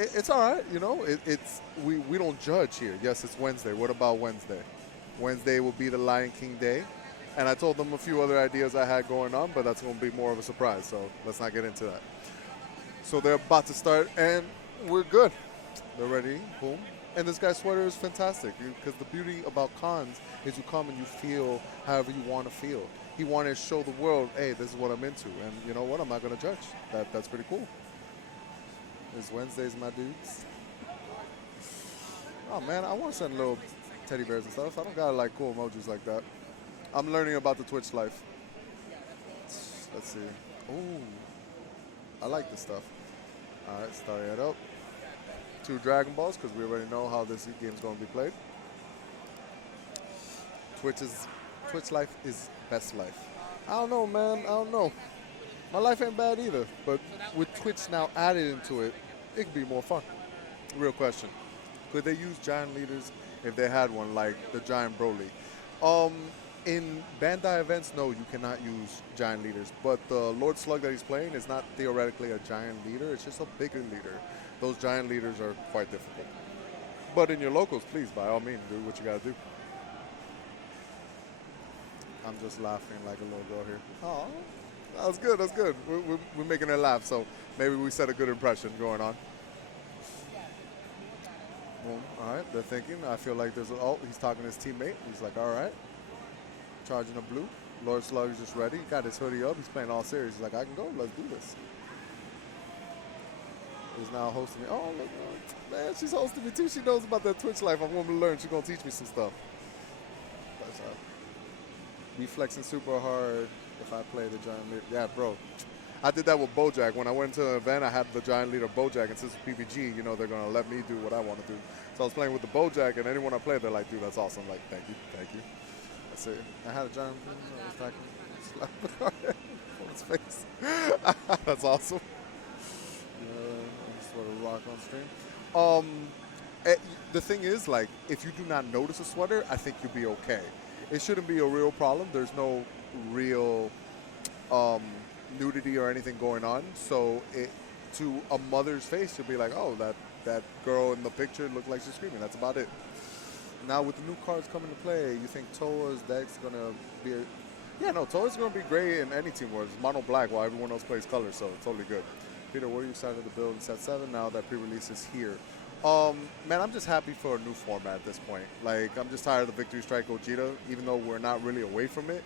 It's all right, you know. It's we don't judge here. Yes, it's Wednesday. What about Wednesday? Wednesday will be the Lion King day, and I told them a few other ideas I had going on, but that's going to be more of a surprise. So let's not get into that. So they're about to start, and we're good. They're ready. Boom. And this guy's sweater is fantastic because the beauty about cons is you come and you feel however you want to feel. He wanted to show the world, hey, this is what I'm into, and you know what? I'm not going to judge. That's pretty cool. It's Wednesdays, my dudes. Oh man, I want to send little teddy bears and stuff. I don't got like cool emojis like that. I'm learning about the Twitch life. Let's see. Ooh, I like this stuff. All right, start it up. 2 Dragon Balls because we already know how this game's going to be played. Twitch life is best life. I don't know, man. I don't know. My life ain't bad either, but with Twitch now added into it, it could be more fun. Real question. Could they use giant leaders if they had one, like the giant Broly? In Bandai events, no, you cannot use giant leaders. But the Lord Slug that he's playing is not theoretically a giant leader. It's just a bigger leader. Those giant leaders are quite difficult. But in your locals, please, by all means, do what you got to do. I'm just laughing like a little girl here. Oh, that's good. That's good. We're making her laugh, so maybe we set a good impression going on. Boom. All right, they're thinking. I feel like there's he's talking to his teammate. He's like, all right. Charging a blue. Lord Slug is just ready. He got his hoodie up. He's playing all series. He's like, I can go. Let's do this. He's now hosting me. Oh, look, man, she's hosting me too. She knows about that Twitch life. I'm going to learn. She's going to teach me some stuff. Be flexing super hard if I play the giant leader. Yeah, bro. I did that with Bojack. When I went to an event, I had the giant leader Bojack, and since it's PPG, you know, they're going to let me do what I want to do. So I was playing with the Bojack, and anyone I played, they're like, dude, that's awesome. I'm like, thank you, thank you. That's it. I had a giant leader on his face. That's awesome. Just sort of rock on stream. The thing is, like, if you do not notice a sweater, I think you'll be okay. It shouldn't be a real problem. There's no real nudity or anything going on. So to a mother's face, you'll be like, oh, that girl in the picture looked like she's screaming. That's about it. Now, with the new cards coming to play, you think Toa's deck's going to be yeah, no, Toa's going to be great in any Team Wars. It's mono black while everyone else plays color, so it's totally good. Peter, were you excited to build in Set 7 now that pre-release is here? Man, I'm just happy for a new format at this point. Like, I'm just tired of the Victory Strike Gogeta, even though we're not really away from it.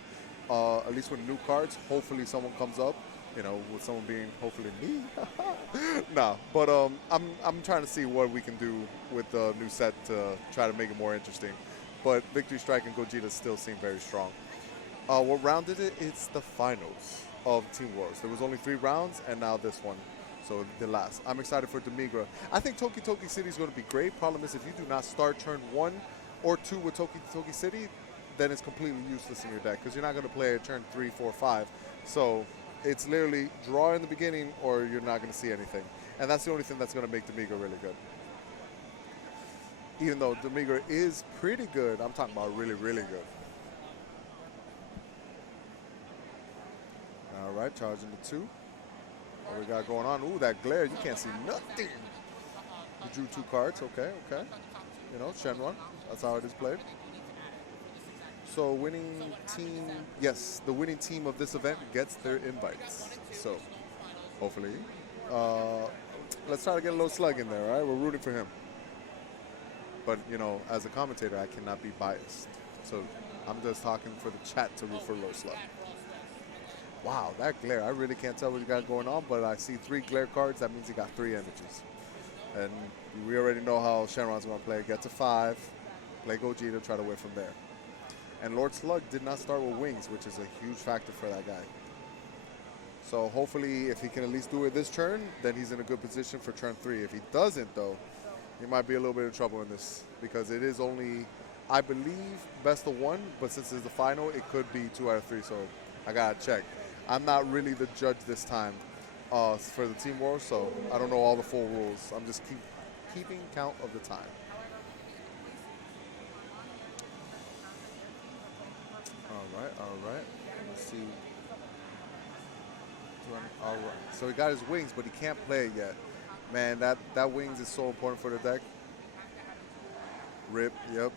At least with new cards, hopefully someone comes up, you know, with someone being hopefully me. Nah, but I'm trying to see what we can do with the new set to try to make it more interesting. But Victory Strike and Gogeta still seem very strong. What round is it? It's the finals of Team Wars. There was only 3 rounds, and now this one. So the last. I'm excited for Demigra. I think Toki Toki City is going to be great. Problem is, if you do not start turn 1 or 2 with Toki Toki City, then it's completely useless in your deck because you're not going to play a turn 3, 4, 5. So it's literally draw in the beginning or you're not going to see anything. And that's the only thing that's going to make Demigra really good. Even though Demigra is pretty good, I'm talking about really, really good. All right, charging the 2. What we got going on? Ooh, that glare. You can't see nothing. You drew 2 cards. Okay, okay. You know, Shenron. That's how it is played. So winning team, yes, the winning team of this event gets their invites. So hopefully. Let's try to get a little Slug in there, all right? We're rooting for him. But, you know, as a commentator, I cannot be biased. So I'm just talking for the chat to root for Low Slug. Wow, that glare. I really can't tell what you got going on, but I see 3 glare cards. That means he got 3 energies. And we already know how Shenron's going to play. Get to 5, play Gogeta, try to win from there. And Lord Slug did not start with wings, which is a huge factor for that guy. So hopefully, if he can at least do it this turn, then he's in a good position for turn 3. If he doesn't, though, he might be a little bit of trouble in this because it is only, I believe, best of 1, but since it's the final, it could be 2 out of 3, so I got to check. I'm not really the judge this time for the Team War, so I don't know all the full rules. I'm just keeping count of the time. All right. Let's see. All right. So he got his wings, but he can't play it yet. Man, that wings is so important for the deck. Rip, yep.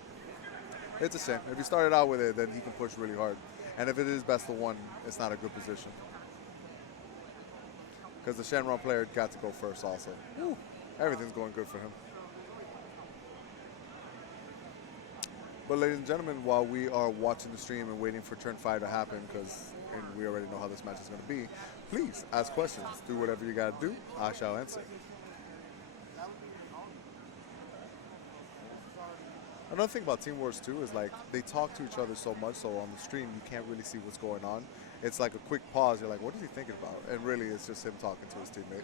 It's a shame. If he started out with it, then he can push really hard. And if it is best of one, it's not a good position. Because the Shenron player got to go first also. Woo. Everything's going good for him. But ladies and gentlemen, while we are watching the stream and waiting for turn 5 to happen, because we already know how this match is going to be, please ask questions. Do whatever you got to do. I shall answer. Another thing about Team Wars too is like they talk to each other so much, so on the stream you can't really see what's going on. It's like a quick pause. You're like, what is he thinking about? And really, it's just him talking to his teammate.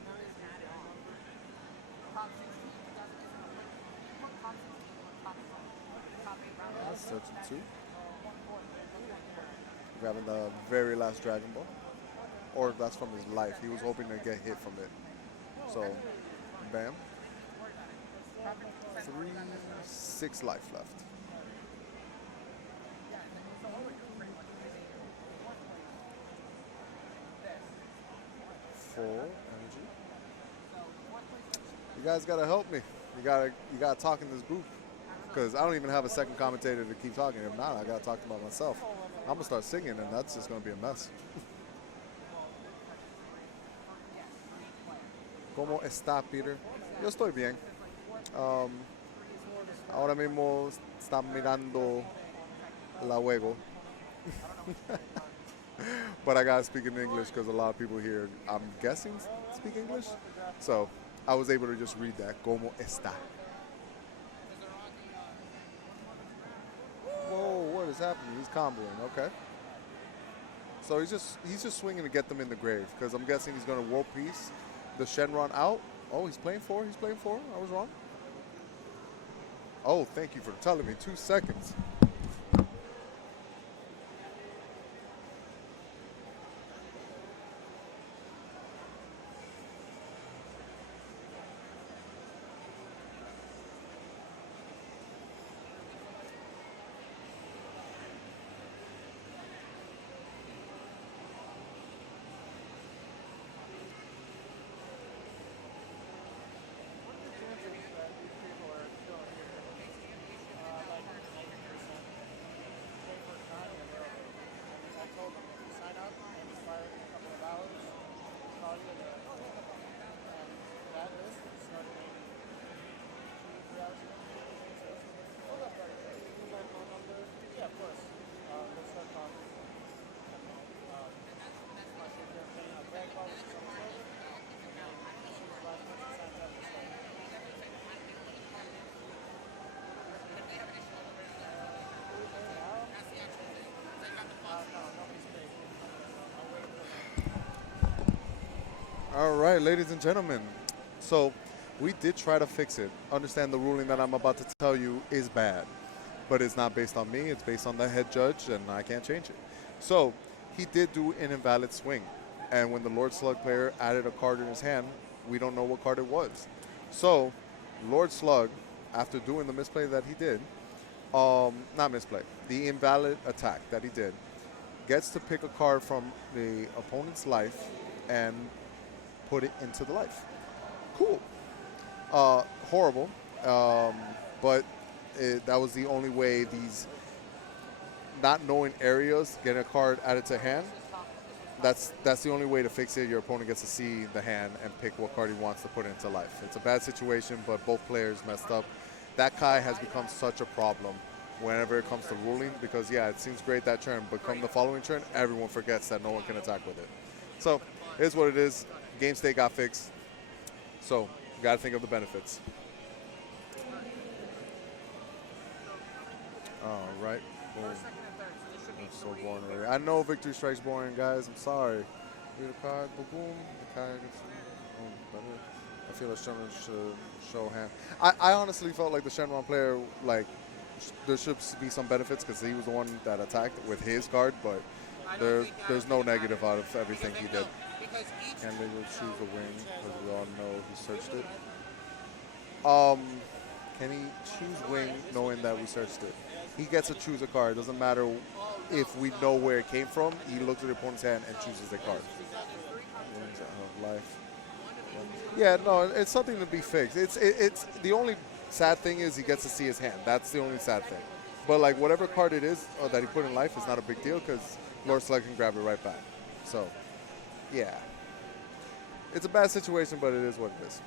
That's searching 2. Grabbing the very last Dragon Ball. Or that's from his life. He was hoping to get hit from it. So, bam. 6 life left. 4 energy. You guys gotta help me. You gotta talk in this booth. Because I don't even have a second commentator to keep talking. If not, I gotta talk about myself. I'm gonna start singing and that's just gonna be a mess. ¿Cómo está, Peter? Yo estoy bien. Ahora mismo están mirando la juego. But I gotta speak in English because a lot of people here, I'm guessing, speak English. So I was able to just read that. ¿Cómo está? Whoa, what is happening? He's comboing, okay. So he's just swinging to get them in the grave because I'm guessing he's gonna world peace the Shenron out. Oh, he's playing 4. He's playing 4. I was wrong. Oh, thank you for telling me. 2 seconds. All right, ladies and gentlemen. So we did try to fix it. Understand the ruling that I'm about to tell you is bad, but it's not based on me. It's based on the head judge, and I can't change it. So he did do an invalid swing. And when the Lord Slug player added a card in his hand, we don't know what card it was. So Lord Slug, after doing the misplay that he did, not misplay, the invalid attack that he did, gets to pick a card from the opponent's life and put it into the life. Cool. Horrible. But that was the only way these not knowing areas, getting a card added to hand, that's the only way to fix it. Your opponent gets to see the hand and pick what card he wants to put into life. It's a bad situation, but both players messed up. That Kai has become such a problem whenever it comes to ruling because, yeah, it seems great that turn, but come the following turn, everyone forgets that no one can attack with it. So it is what it is. Game state got fixed. So you got to think of the benefits. All right. Boom. That's so boring already. I know Victory Strike's boring, guys. I'm sorry. Read a card. Boom. The card gets better. I feel like Shenron should show hand. I honestly felt like the Shenron player, like, there should be some benefits because he was the one that attacked with his card, but there's no negative out of everything he did. And they will choose a wing because we all know he searched it. Can he choose wing knowing that we searched it? He gets to choose a card. Doesn't matter if we know where it came from. He looks at the opponent's hand and chooses a card. Wings of life. Yeah, no, it's something to be fixed. It's the only sad thing is he gets to see his hand. That's the only sad thing. But like whatever card it is that he put in life is not a big deal because Lord Slug can grab it right back. So yeah, it's a bad situation, but it is what it is.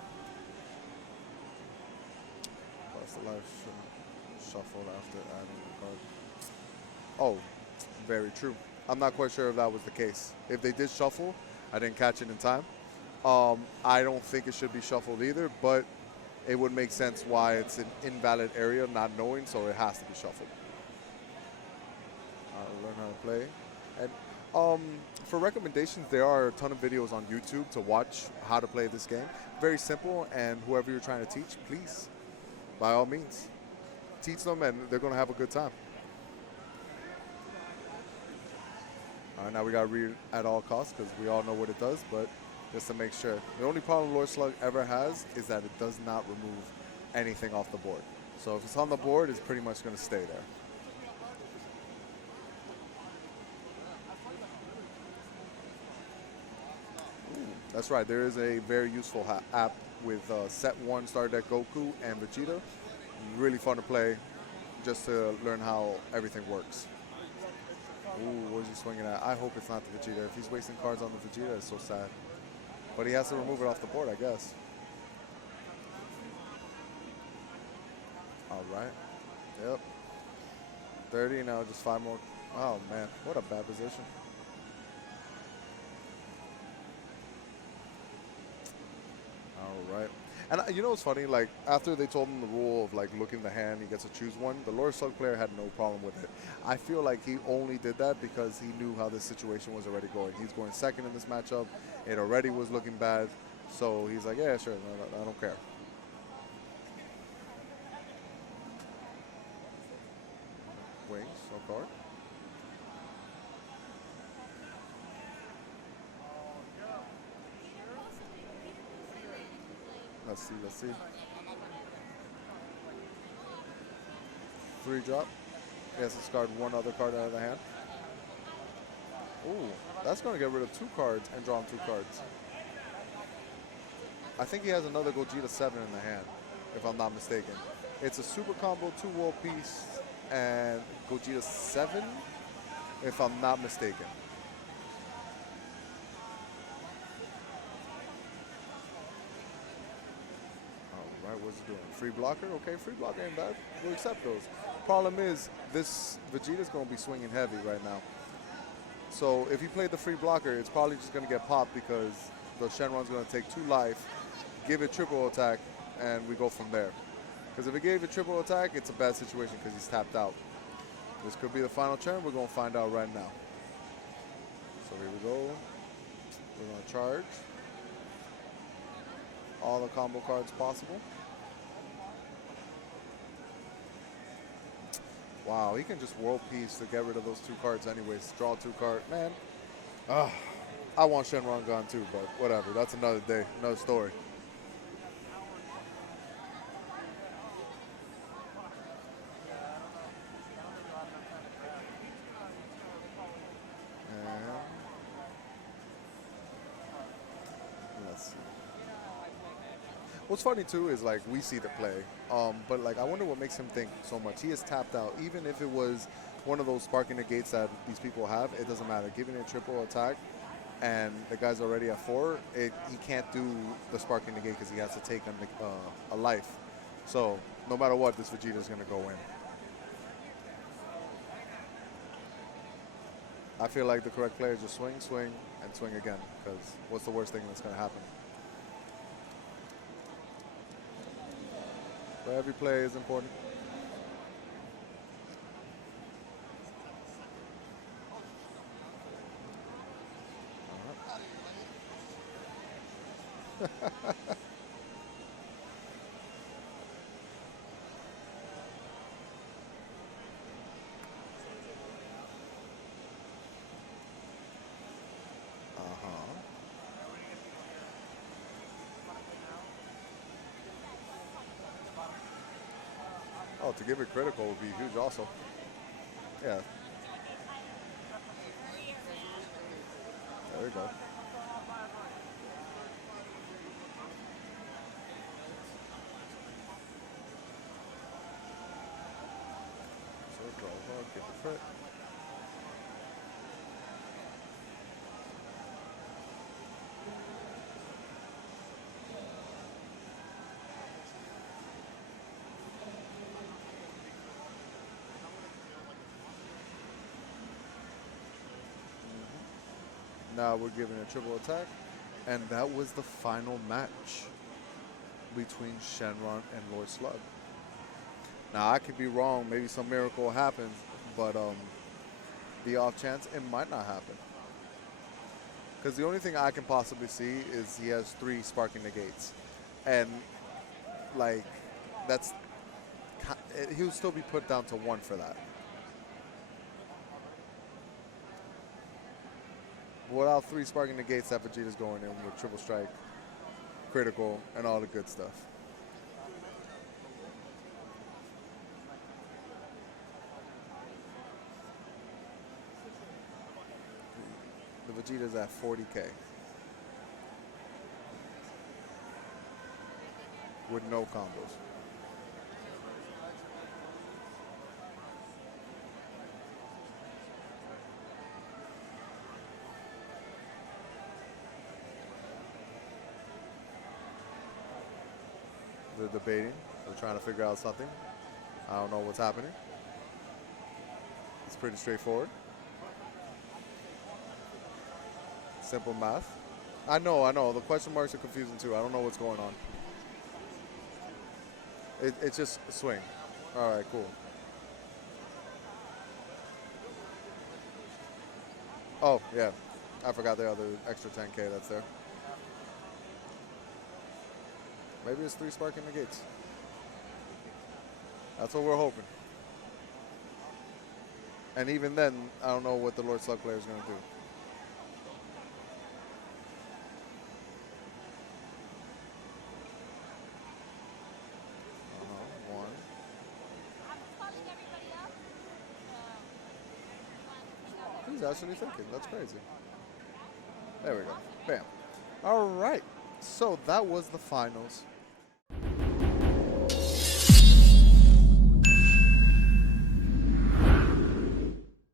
Plus the life shouldn't shuffle after adding the card. Oh, very true. I'm not quite sure if that was the case. If they did shuffle, I didn't catch it in time. I don't think it should be shuffled either, but it would make sense why it's an invalid area, not knowing, so it has to be shuffled. Learn how to play. And for recommendations, there are a ton of videos on YouTube to watch how to play this game. Very simple, and whoever you're trying to teach, please, by all means, teach them, and they're going to have a good time. All right, now we got to read at all costs because we all know what it does, but just to make sure. The only problem Lord Slug ever has is that it does not remove anything off the board. So if it's on the board, it's pretty much going to stay there. Ooh, that's right. There is a very useful app with Set 1 Star Deck Goku and Vegeta. Really fun to play just to learn how everything works. Ooh, what is he swinging at? I hope it's not the Vegeta. If he's wasting cards on the Vegeta, it's so sad. But he has to remove it off the board, I guess. All right. Yep. 30, now just 5 more. Oh, man. What a bad position. All right. And you know what's funny? Like, after they told him the rule of, like, looking the hand, he gets to choose one, the Lord Slug player had no problem with it. I feel like he only did that because he knew how this situation was already going. He's going second in this matchup. It already was looking bad. So he's like, yeah, sure, no, I don't care. Wings, no card. Let's see. 3 drop. He has to discard one other card out of the hand. Ooh, that's going to get rid of 2 cards and draw him 2 cards. I think he has another Gogeta 7 in the hand, if I'm not mistaken. It's a super combo, 2 world piece, and Gogeta 7, if I'm not mistaken. All right, what's he doing? Free blocker? Okay, free blocker ain't bad. We'll accept those. Problem is, this Vegeta's going to be swinging heavy right now. So if he played the free blocker, it's probably just going to get popped because the Shenron's going to take 2 life, give it triple attack, and we go from there. Because if he gave it triple attack, it's a bad situation because he's tapped out. This could be the final turn. We're going to find out right now. So here we go. We're going to charge all the combo cards possible. Wow, he can just world peace to get rid of those 2 cards anyways. Draw 2 cards. Man, I want Shenron gone too, but whatever. That's another day, another story. Let's see. What's funny too is like we see the play, but like I wonder what makes him think so much. He is tapped out. Even if it was one of those sparking negates that these people have, it doesn't matter. Giving it triple attack, and the guy's already at 4, he can't do the sparking negate because he has to take a life. So no matter what, this Vegeta is going to go in. I feel like the correct player is just swing, swing, and swing again, because what's the worst thing that's going to happen? But every play is important. Oh, to give it critical would be huge also. Yeah. There we go. Get the crit. Now we're giving a triple attack. And that was the final match between Shenron and Lord Slug. Now, I could be wrong. Maybe some miracle happens, but the off chance, it might not happen. Because the only thing I can possibly see is he has 3 sparking negates. And, like, that's... he'll still be put down to 1 for that. Without 3 sparking negates, that Vegeta's going in with triple strike, critical, and all the good stuff. The Vegeta's at 40K. With no combos. They're debating. They're trying to figure out something. I don't know what's happening. It's pretty straightforward. Simple math. I know. The question marks are confusing too. I don't know what's going on. It's just a swing. All right, cool. Oh, yeah. I forgot the other extra 10K that's there. Maybe it's 3 sparking negates. That's what we're hoping. And even then, I don't know what the Lord Slug player is going to do. One. He's actually thinking. That's crazy. There we go. Bam. All right. So that was the finals.